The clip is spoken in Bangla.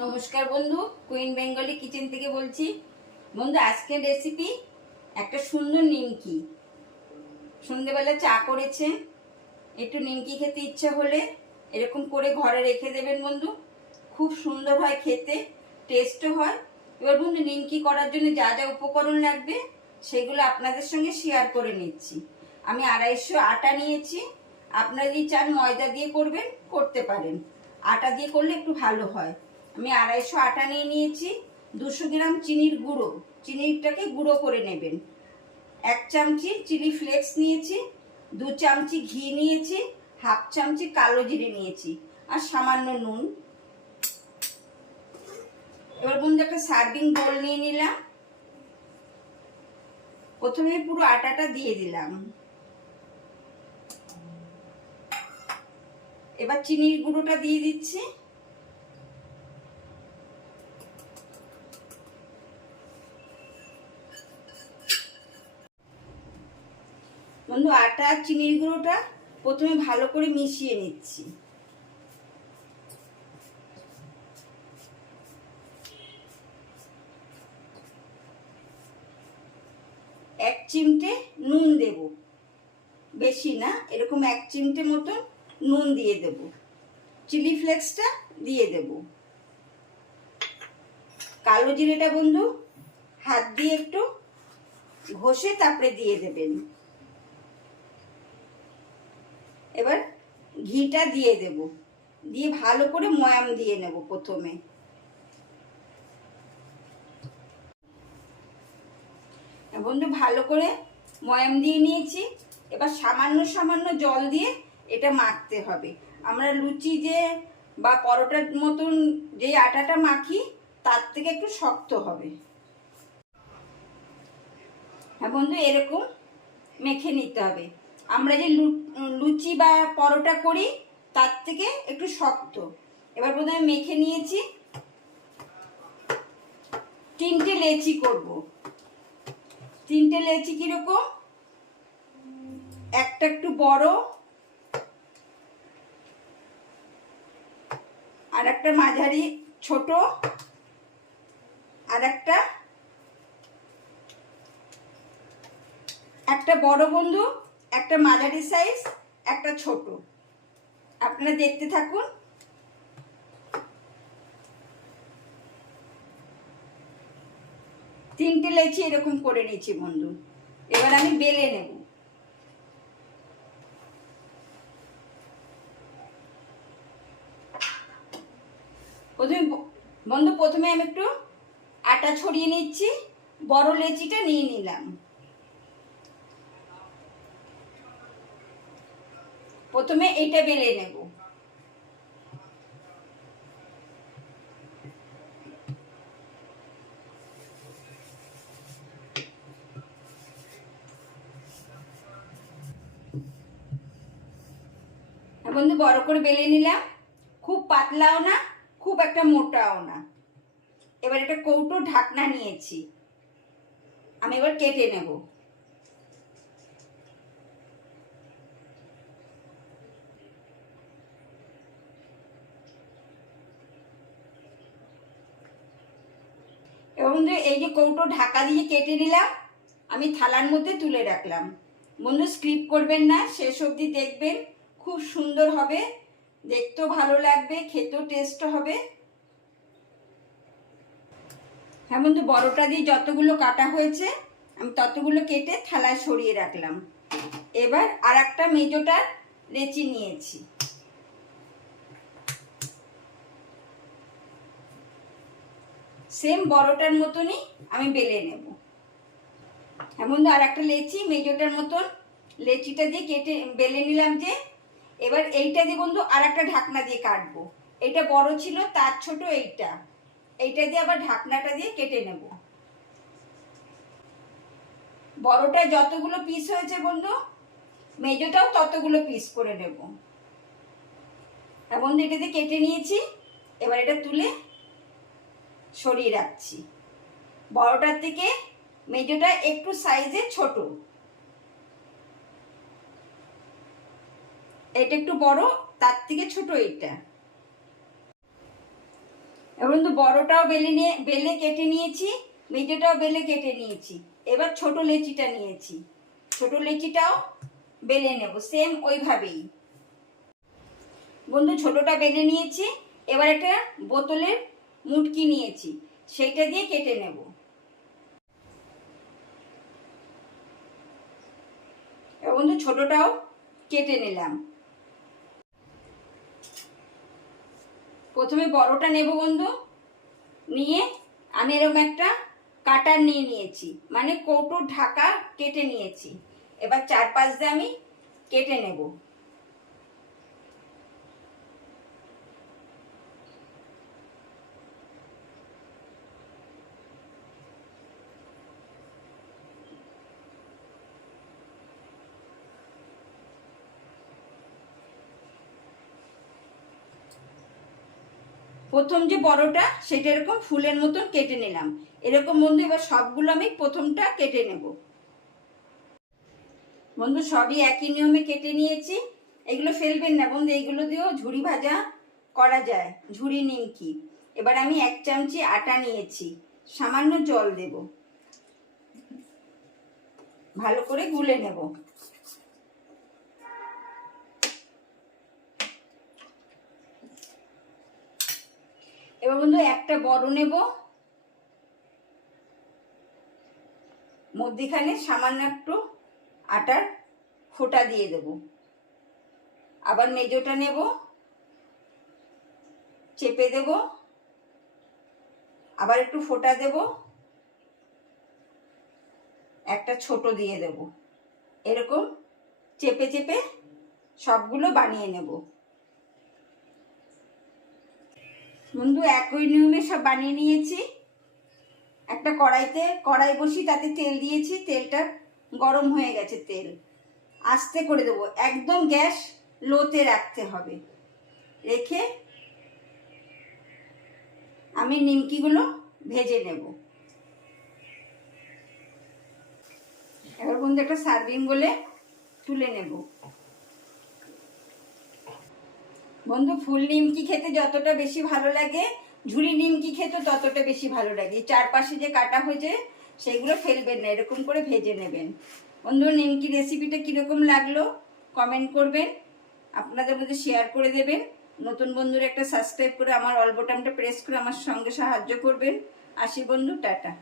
নমস্কার বন্ধু, কুইন বেঙ্গলি কিচেন থেকে বলছি। বন্ধু, আজকের রেসিপি একটা সুন্দর নিমকি। সন্ধ্যেবেলা চা করেছেন, একটু নিমকি খেতে ইচ্ছা হলে এরকম করে ঘরে রেখে দেবেন বন্ধু। খুব সুন্দর হয় খেতে, টেস্টও হয়। এবার বন্ধু, নিমকি করার জন্য যা যা উপকরণ লাগবে সেগুলো আপনাদের সঙ্গে শেয়ার করে নিচ্ছি। আমি 250 আটা নিয়েছি। আপনারা যদি চান ময়দা দিয়ে করবেন, করতে পারেন। আটা দিয়ে করলে একটু ভালো হয়। আমি 250 আটা নিয়েছি। 200 গ্রাম চিনির গুঁড়ো, চিনিটাকে গুঁড়ো করে নেবেন। 1 চামচি চিলি ফ্লেক্স নিয়েছি। 2 চামচি ঘি নিয়েছি। হাফ চামচি কালো জিরে নিয়েছি, আর সামান্য নুন। এবার বন্ধু, একটা সার্ভিং বোল নিয়ে নিলাম। প্রথমে পুরো আটাটা দিয়ে দিলাম। এবার চিনির গুঁড়োটা দিয়ে দিচ্ছি। বন্ধু, আটা আর চিনির গুঁড়োটা প্রথমে ভালো করে মিশিয়ে নিচ্ছি। এক চিমটে নুন দেব, বেশি না, এরকম 1 চিমটে মতন নুন দিয়ে দেব। চিলি ফ্লেক্সটা দিয়ে দেব। কালো জিরেটা বন্ধু হাত দিয়ে একটু ঘষে তারপরে দিয়ে দেবেন। এবার ঘিটা দিয়ে দেব, দিয়ে ভালো করে ময়াম দিয়ে নেব। প্রথমে বন্ধু ভালো করে ময়াম দিয়ে নিয়েছি। এবার সামান্য সামান্য জল দিয়ে এটা মাখতে হবে। আমরা লুচি যে বা পরোটার মতন যে আটাটা মাখি তার থেকে একটু শক্ত হবে। হ্যাঁ বন্ধু, এরকম মেখে নিতে হবে। আমরা যে লুচি বা পরোটা করি তার থেকে একটু শক্ত। এবার প্রথমে মেখে নিয়েছি। 3টে লেচি করব। 3টে লেচি কিরকম, একটা একটু বড়, আর একটা মাঝারি ছোট, আর একটা বড় বন্ধু, একটা মাঝারি সাইজ, একটা ছোট। আপনারা দেখতে থাকুন। 3টে লেচি এরকম করে নিয়েছি বন্ধু। এবার আমি বেলে নেব। প্রথমে আমি একটু আটা ছড়িয়ে নিচ্ছি। বড় লেচিটা নিয়ে নিলাম। প্রথমে এটা বেলে নেব। বন্ধু, বড় করে বেলে নিলাম। খুব পাতলাও না, খুব একটা মোটাও না। এবার একটা কৌটো ঢাকনা নিয়েছি, আমি এবার কেটে নেব। এবার বন্ধু, এই যে কৌটো ঢাকা দিয়ে কেটে নিলাম, আমি থালার মধ্যে তুলে রাখলাম। বন্ধু, স্কিপ করবেন না, শেষ অবধি দেখবেন। খুব সুন্দর হবে, দেখতেও ভালো লাগবে, খেতেও টেস্ট হবে। হ্যাঁ বন্ধু, বড়টা দিয়ে যতগুলো কাটা হয়েছে আমি ততগুলো কেটে থালায় সরিয়ে রাখলাম। এবার আর একটা মেজোটার লেচি নিয়েছি। সেম বড়টার মতনই আমি বেলে নেব। হ্যাঁ বন্ধু, আর একটা লেচি মেজোটার মতন লেচিটা দিয়ে কেটে বেলে নিলাম। যে এবার এইটা দিয়ে বন্ধু আর একটা ঢাকনা দিয়ে কাটবো। এইটা বড় ছিল, তার ছোট এইটা দিয়ে আবার ঢাকনাটা দিয়ে কেটে নেব। বড়টা যতগুলো পিস হয়েছে বন্ধু, মেজোটাও ততগুলো পিস করে নেব। হ্যাঁ বন্ধু, এটা দিয়ে কেটে নিয়েছি। এবার এটা তুলে সরিয়ে রাখছি। বড়টার থেকে মেজোটা একটু সাইজে ছোট, এটা একটু বড়, তার থেকে ছোট এইটা। এবার কিন্তু বড়টাও বেলে কেটে নিয়েছি, মেজোটাও বেলে কেটে নিয়েছি। এবার ছোট লেচিটা নিয়েছি, ছোট লেচিটাও বেলে নেব সেম ওইভাবেই। বন্ধু ছোটটা বেলে নিয়েছি, এবার একটা বোতলের মুটকি নিয়েছি, সেইটা দিয়ে কেটে নেব। এবার বন্ধু ছোটটাও কেটে নিলাম। প্রথমে বড়টা নেব বন্ধু, নিয়ে আমি এরকম একটা কাটার নিয়ে নিয়েছি, মানে কৌটোর ঢাকা কেটে নিয়েছি। এবার চারপাশ দিয়ে আমি কেটে নেব। প্রথম যে বড়টা সেটা এরকম ফুলের মতন কেটে নিলাম। এরকম বন্ধু এবার সবগুলো আমি প্রথমটা কেটে নেব। বন্ধু সবই একই নিয়মে কেটে নিয়েছি। এগুলো ফেলবেন না বন্ধু, এগুলো দিয়েও ঝুড়ি ভাজা করা যায়, ঝুড়ি নিমকি। এবার আমি 1 চামচি আটা নিয়েছি, সামান্য জল দেব, ভালো করে গুলে নেব। এবার বন্ধু একটা বড় নেব, মধ্যিখানে সামান্য একটু আটার ফোঁটা দিয়ে দেব। আবার মেজোটা নেব, চেপে দেব, আবার একটু ফোঁটা দেব, একটা ছোট দিয়ে দেব। এরকম চেপে চেপে সবগুলো বানিয়ে নেব। বন্ধু একই নিয়মে সব বানিয়ে নিয়েছি। একটা কড়াই বসিয়ে তাতে তেল দিয়েছি, তেলটা গরম হয়ে গেছে। তেল আস্তে করে দেবো, একদম গ্যাস লোতে রাখতে হবে। রেখে আমি নিমকিগুলো ভেজে নেব। এবার বন্ধু একটা সার্ভিং বলে তুলে নেব। বন্ধু ফুল নিমকি খেতে যতটা বেশি ভালো লাগে, ঝুড়ি নিমকি খেতে ততটা বেশি ভালো লাগে। চারপাশে যে কাটা হয়েছে সেগুলো ফেলবেন না, এরকম করে ভেজে নেবেন। বন্ধু নিমকি রেসিপিটা কীরকম লাগলো কমেন্ট করবেন, আপনাদের মধ্যে শেয়ার করে দেবেন। নতুন বন্ধুরা একটা সাবস্ক্রাইব করে আমার অল বোতামটা প্রেস করে আমার সঙ্গে সাহায্য করবেন। আসি বন্ধু, টাটা।